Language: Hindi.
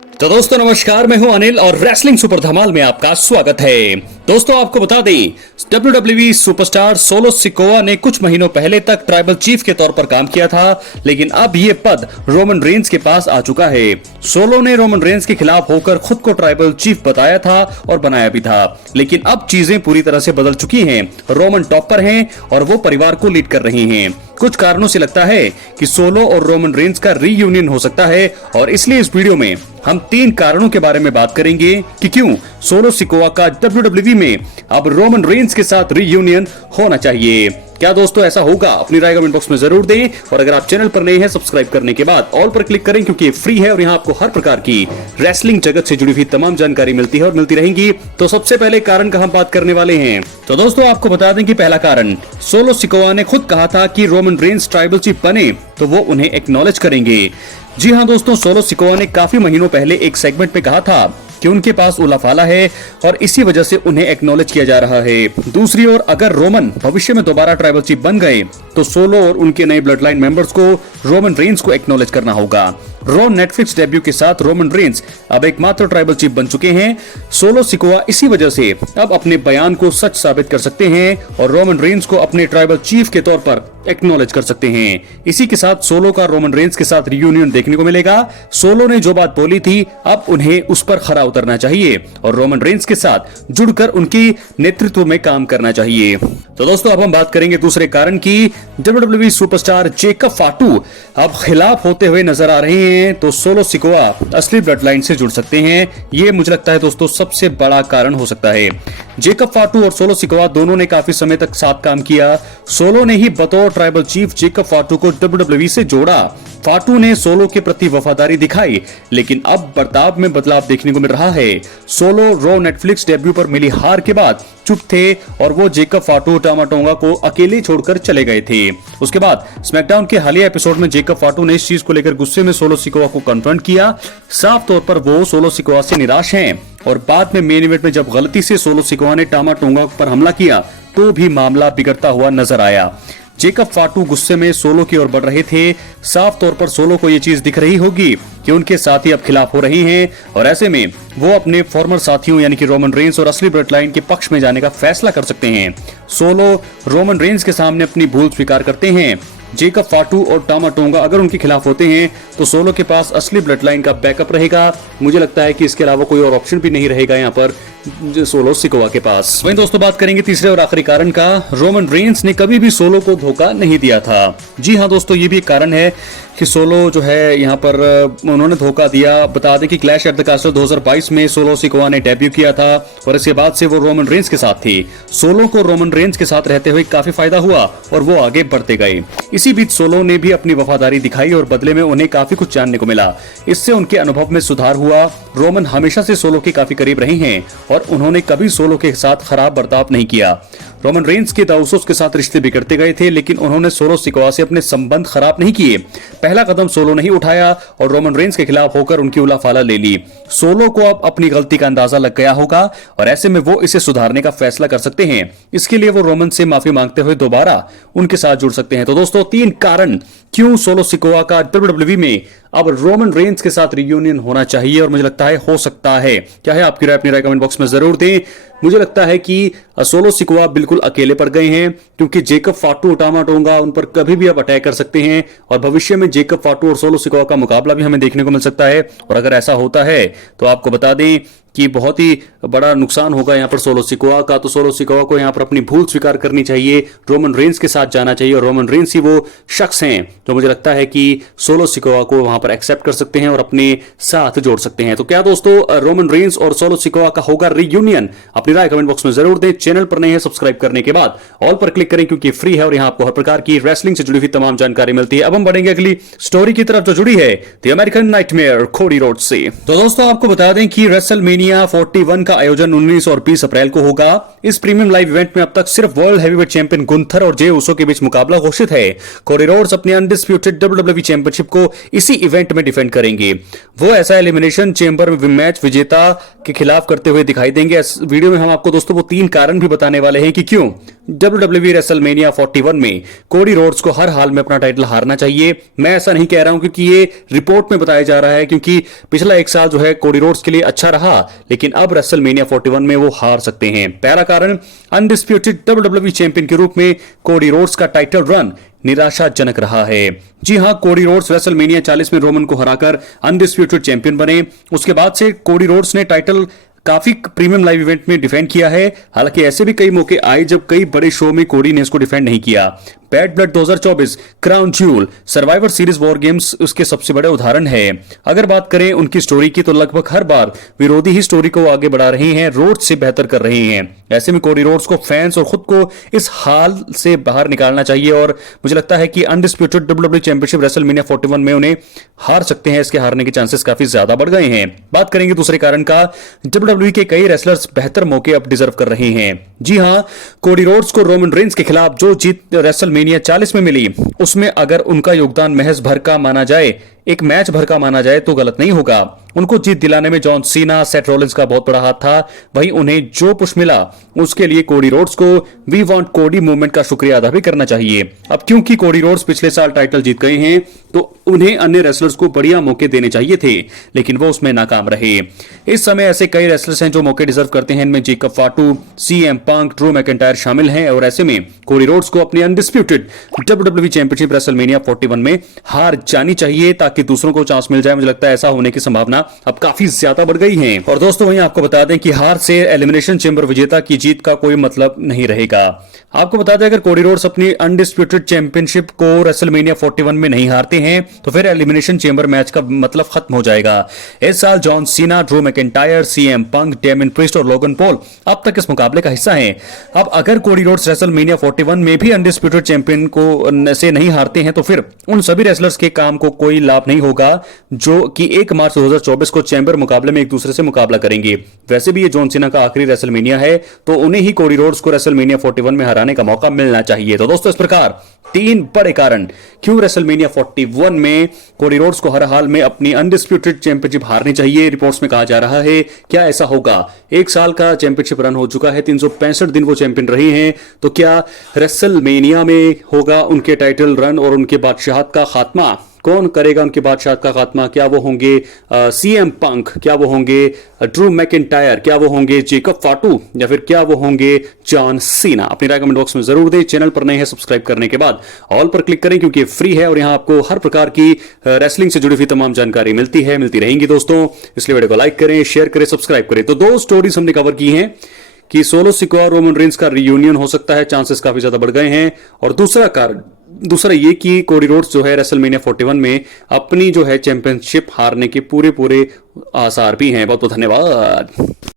तो दोस्तों नमस्कार, मैं हूं अनिल और रेसलिंग सुपर धमाल में आपका स्वागत है। दोस्तों आपको बता दें, WWE सुपरस्टार सोलो सिकोआ ने कुछ महीनों पहले तक ट्राइबल चीफ के तौर पर काम किया था, लेकिन अब ये पद रोमन रेंस के पास आ चुका है। सोलो ने रोमन रेंस के खिलाफ होकर खुद को ट्राइबल चीफ बताया था और बनाया भी था, लेकिन अब चीजें पूरी तरह से बदल चुकी हैं। रोमन टॉप पर हैं और वो परिवार को लीड कर रही हैं। कुछ कारणों से लगता है कि सोलो और रोमन रेंस का रीयूनियन हो सकता है, और इसलिए इस वीडियो में हम 3 कारणों के बारे में बात करेंगे कि क्यों सोलो सिकोआ का WWE में अब रोमन रेंस के साथ रीयूनियन होना चाहिए। क्या दोस्तों ऐसा होगा? अपनी राय कमेंट बॉक्स में जरूर दें, और अगर आप चैनल पर नए हैं सब्सक्राइब करने के बाद ऑल पर क्लिक करें, क्योंकि ये फ्री है और यहाँ आपको हर प्रकार की रेसलिंग जगत से जुड़ी हुई तमाम जानकारी मिलती है और मिलती रहेंगी। तो सबसे पहले कारण का हम बात करने वाले हैं। तो दोस्तों आपको बता दें कि पहला कारण, सोलो सिकोआ ने खुद कहा था कि रोमन रेंस ट्राइबल चीफ बने तो वो उन्हें एक्नॉलेज करेंगे। जी हाँ दोस्तों, सोलो सिकोआ ने काफी महीनों पहले एक सेगमेंट में कहा था कि उनके पास उलाफाला है और इसी वजह से उन्हें एक्नॉलेज किया जा रहा है। दूसरी ओर अगर रोमन भविष्य में दोबारा ट्राइबल चीफ बन गए तो सोलो और उनके नए ब्लड लाइन मेंबर्स को रोमन रेंस को एक्नॉलेज करना होगा। रॉ नेटफ्लिक्स डेब्यू के साथ रोमन रेंस अब एकमात्र ट्राइबल चीफ बन चुके हैं। सोलो सिकोआ इसी वजह से अब अपने बयान को सच साबित कर सकते हैं और रोमन रेंस को अपने ट्राइबल चीफ के तौर पर एक्नॉलेज कर सकते हैं। इसी के साथ सोलो का रोमन रेंस के साथ रियूनियन देखने को मिलेगा। सोलो ने जो बात बोली थी अब उन्हें उस पर खरा उतरना चाहिए और रोमन रेंस के साथ जुड़कर उनकी नेतृत्व में काम करना चाहिए। तो दोस्तों अब हम बात करेंगे दूसरे कारण की। WWE सुपरस्टार जेकब फाटू अब खिलाफ होते हुए नजर आ रहे हैं, तो सोलो सिकोआ असली ब्लड लाइन से जुड़ सकते हैं। ये मुझे लगता है दोस्तों सबसे बड़ा कारण हो सकता है। जेकब फाटू और सोलो सिकोआ दोनों ने काफी समय तक साथ काम किया। सोलो ने ही बतौर ट्राइबल चीफ जेकब फाटू को WWE से जोड़ा। फाटू ने सोलो के प्रति वफादारी दिखाई, लेकिन अब बर्ताव में बदलाव देखने को मिल रहा है। सोलो रॉ नेटफ्लिक्स डेब्यू पर मिली हार के बाद चुप थे और वो जेकब फाटू टामा टोंगा को अकेले छोड़कर चले गए थे। उसके बाद स्मैकडाउन के हालिया एपिसोड में जेकब फाटू ने इस चीज को लेकर गुस्से में सोलो सिकोआ को कन्फ्रंट किया। साफ तौर पर वो सोलो सिकोआ से निराश हैं और बाद में मेन इवेंट में जब गलती से सोलो सिकोआ ने टामा टोंगा पर हमला किया तो भी मामला बिगड़ता हुआ नजर आया। जेकब फाटू गुस्से में सोलो की ओर बढ़ रहे थे। साफ तौर पर सोलो को यह चीज दिख रही होगी कि उनके साथी अब खिलाफ हो रहे हैं और ऐसे में वो अपने फॉर्मर साथियों यानी कि रोमन रेंस और असली ब्लड लाइन के पक्ष में जाने का फैसला कर सकते हैं। सोलो रोमन रेंस के सामने अपनी भूल स्वीकार करते हैं। जेकब फाटू और टामा टोंगा अगर उनके खिलाफ होते हैं तो सोलो के पास असली ब्लड लाइन का बैकअप रहेगा। मुझे लगता है कि इसके अलावा कोई और ऑप्शन भी नहीं रहेगा यहाँ पर सोलो सिकोआ के पास। वहीं दोस्तों बात करेंगे तीसरे और आखिरी कारण का। रोमन रेंस ने कभी भी सोलो को धोखा नहीं दिया था। जी हाँ दोस्तों, ये भी एक कारण है कि सोलो जो है यहाँ पर उन्होंने धोखा दिया। बता दें कि क्लैश एट द कैसल 2022 में सोलो सिकोआ ने डेब्यू किया था और इसके बाद से वो रोमन रेंस के साथ थी। सोलो को रोमन रेंस के साथ रहते हुए काफी फायदा हुआ और वो आगे बढ़ते गए। इसी बीच सोलो ने भी अपनी वफादारी दिखाई और बदले में उन्हें काफी कुछ जानने को मिला। इससे उनके अनुभव में सुधार हुआ। रोमन हमेशा से सोलो के काफी करीब रहे हैं और उन्होंने कभी सोलो के साथ खराब बर्ताव नहीं किया। रोमन रेंस के दाउसोस के साथ रिश्ते बिगड़ते गए थे, लेकिन उन्होंने सोलो सिकोआ से अपने संबंध खराब नहीं किए। पहला कदम सोलो ने ही उठाया और रोमन रेंस के खिलाफ होकर उनकी उलाफाला ले ली। सोलो को अब अपनी गलती का अंदाजा लग गया होगा और ऐसे में वो इसे सुधारने का फैसला कर सकते हैं। इसके लिए वो रोमन से माफी मांगते हुए दोबारा उनके साथ जुड़ सकते हैं। तो दोस्तों 3 कारण क्यों सोलो सिकोआ का WWE में अब रोमन रेंस के साथ रियूनियन होना चाहिए और मुझे लगता है हो सकता है। क्या है आपकी राय? अपनी राय कमेंट बॉक्स में जरूर दें। मुझे लगता है कि सोलो सिकोआ बिल्कुल अकेले पड़ गए हैं, क्योंकि जेकब फाटू टामा टोंगा उन पर कभी भी अब अटैक कर सकते हैं और भविष्य में जेकब फाटू और सोलो सिकोआ का मुकाबला भी हमें देखने को मिल सकता है। और अगर ऐसा होता है तो आपको बता दें कि बहुत ही बड़ा नुकसान होगा यहाँ पर सोलो सिकोआ का। तो सोलो सिकोआ को यहाँ पर अपनी भूल स्वीकार करनी चाहिए, रोमन रेंस के साथ जाना चाहिए और रोमन रेंस ही वो शख्स हैं जो मुझे लगता है कि सोलो सिकोआ को वहां पर एक्सेप्ट कर सकते हैं और अपने साथ जोड़ सकते हैं। तो क्या दोस्तों रोमन रेंस और सोलो सिकोआ का होगा रियूनियन? अपनी राय कमेंट बॉक्स में जरूर दें। चैनल पर नए हैं सब्सक्राइब करने के बाद ऑल पर क्लिक करें, क्योंकि फ्री है और यहाँ आपको हर प्रकार की रेसलिंग से जुड़ी हुई तमाम जानकारी मिलती है। अब हम बढ़ेंगे अगली स्टोरी की तरफ जो जुड़ी है द अमेरिकन नाइटमेयर कोडी रोड से। तो दोस्तों आपको बता दें कि रेसलमेनिया रेसलमेनिया 41 का आयोजन 19 और 20 अप्रैल को होगा। इस प्रीमियम लाइव इवेंट में अब तक सिर्फ वर्ल्ड हैवीवेट चैंपियन गुंथर और जे उसो के बीच मुकाबला घोषित है। कोडी रोड्स अपनी अनडिस्प्यूटेड डब्ल्यूडब्ल्यूई चैंपियनशिप को इसी इवेंट में डिफेंड करेंगे। वो ऐसा एलिमिनेशन चेंबर में मैच विजेता के खिलाफ करते हुए दिखाई देंगे। इस वीडियो में हम आपको दोस्तों वो 3 कारण भी बताने वाले हैं कि क्यों डब्ल्यूडब्ल्यूई रेसलमेनिया 41 में कोडी रोड्स को हर हाल में अपना टाइटल हारना चाहिए। मैं ऐसा नहीं कह रहा हूं क्योंकि ये रिपोर्ट में बताया जा रहा है, क्योंकि पिछला 1 साल जो है कोडी रोड्स के लिए अच्छा रहा, लेकिन अब रेसलमेनिया 41 में वो हार सकते हैं। पहला कारण, अनडिस्प्यूटेड डब्ल्यूडब्ल्यूई चैंपियन के रूप में कोडी रोड्स का टाइटल रन निराशाजनक रहा है। जी हां, कोडी रोड्स रेसलमेनिया 40 में रोमन को हराकर अनडिस्प्यूटेड चैंपियन बने। उसके बाद से कोडी रोड्स ने टाइटल काफी प्रीमियम लाइव इवेंट में डिफेंड किया है। हालांकि ऐसे भी कई मौके आए जब कई बड़े शो में कोडी ने इसको डिफेंड नहीं किया। Bad blood 2024, crown jewel, survivor series war games उसके सबसे बड़े उदाहरण है। अगर बात करें उनकी स्टोरी की तो लगभग हर बार विरोधी ही स्टोरी को आगे बढ़ा रहे हैं, रोड्स से बेहतर कर रहे हैं। ऐसे में कोडी रोड्स को फैंस और खुद को इस हाल से बाहर निकालना चाहिए और मुझे लगता है कि अनडिस्प्यूटेड डब्ल्यूडब्ल्यूई चैंपियनशिप रेसलमेनिया 41 में उन्हें हार सकते हैं। इसके हारने के चांसेस काफी ज्यादा बढ़ गए हैं। बात करेंगे दूसरे कारण का, डब्ल्यूडब्ल्यूई के कई रेसलर्स बेहतर मौके अब डिजर्व कर रहे हैं। जी हां, कोडी रोड्स को रोमन रेंस के खिलाफ जो जीत रेसलमेनिया 40 में मिली, उसमें अगर उनका योगदान महज भर का माना जाए, एक मैच भर का माना जाए तो गलत नहीं होगा। उनको जीत दिलाने में जॉन सीना, सेथ रॉलिंस का बहुत बड़ा हाथ था। वहीं उन्हें जो पुश मिला उसके लिए कोडी रोड्स को वी वांट कोडी मूवमेंट का शुक्रिया अदा भी करना चाहिए। अब क्योंकि कोडी रोड्स पिछले साल टाइटल जीत गए हैं तो उन्हें अन्य रेसलर्स को बढ़िया मौके देने चाहिए थे, लेकिन वो उसमें नाकाम रहे। इस समय ऐसे कई रेसलर्स हैं जो मौके डिजर्व करते हैं। इनमें Jacob फाटू, CM Punk, Drew McIntyre शामिल हैं और ऐसे में कोडी रोड्स को अपनी अनडिस्प्यूटेड डब्ल्यूडब्ल्यूई चैंपियनशिप रेसलमेनिया 41 में हार जानी चाहिए ताकि दूसरों को चांस मिल जाए। मुझे लगता है ऐसा होने की संभावना अब काफी ज्यादा बढ़ गई है। और दोस्तों वहीं आपको बता दें कि हार से एलिमिनेशन चेंबर विजेता की जीत का कोई मतलब नहीं रहेगा। आपको बता दें अगर कोडी रोड्स अपनी अनडिस्प्यूटेड चैंपियनशिप को रेसलमेनिया 41 में नहीं हारते हैं तो फिर एलिमिनेशन चेंबर मैच का मतलब खत्म हो जाएगा। इस साल John Cena, Drew McIntyre, CM Punk, डेमिन priest और लोगन पॉल अब तक इस मुकाबले का हिस्सा हैं। अब अगर कोडी रोड्स रेसलमेनिया 41 में भी अनडिस्प्यूटेड चैंपियन को से नहीं हारते हैं तो फिर उन सभी रेसलर्स के काम को कोई लाभ नहीं होगा जो कि 1 मार्च 2024 को चैंबर मुकाबले में एक दूसरे से मुकाबला करेंगे। वैसे भी ये जॉन सीना का आखिरी रेसलमेनिया है तो उन्हें ही कोडी रोड्स को रेसलमेनिया 41 में हराने का मौका मिलना चाहिए। तो दोस्तों इस प्रकार 3 बड़े कारण क्यों रेसलमेनिया 41 में कोडी रोड्स को हर हाल में अपनी अनडिस्प्यूटेड चैंपियनशिप हारनी चाहिए, रिपोर्ट्स में कहा जा रहा है। क्या ऐसा होगा? 1 साल का चैंपियनशिप रन हो चुका है, 365 दिन वो चैंपियन रहे हैं, तो क्या रेसलमेनिया में होगा उनके टाइटल रन और उनके बादशाहत का खात्मा? कौन करेगा उनके बादशाह का खात्मा? क्या वो होंगे सीएम पंक, क्या वो होंगे ड्रू मैकिंटायर, क्या वो होंगे जेकब फाटू, या फिर क्या वो होंगे जॉन सीना? अपनी राय कमेंट बॉक्स में जरूर दें। चैनल पर नए हैं सब्सक्राइब करने के बाद ऑल पर क्लिक करें क्योंकि फ्री है और यहां आपको हर प्रकार की रेसलिंग से जुड़ी हुई तमाम जानकारी मिलती रहेंगी दोस्तों। इसलिए वीडियो को लाइक करें, शेयर करें, सब्सक्राइब करें। तो 2 स्टोरीज हमने कवर की हैं कि सोलो सिकोआ रोमन रेंस का रियूनियन हो सकता है, चांसेस काफी ज्यादा बढ़ गए हैं। और दूसरा ये कि कोडी रोड्स जो है रेसलमेनिया 41 में अपनी जो है चैंपियनशिप हारने के पूरे आसार भी हैं। बहुत बहुत धन्यवाद।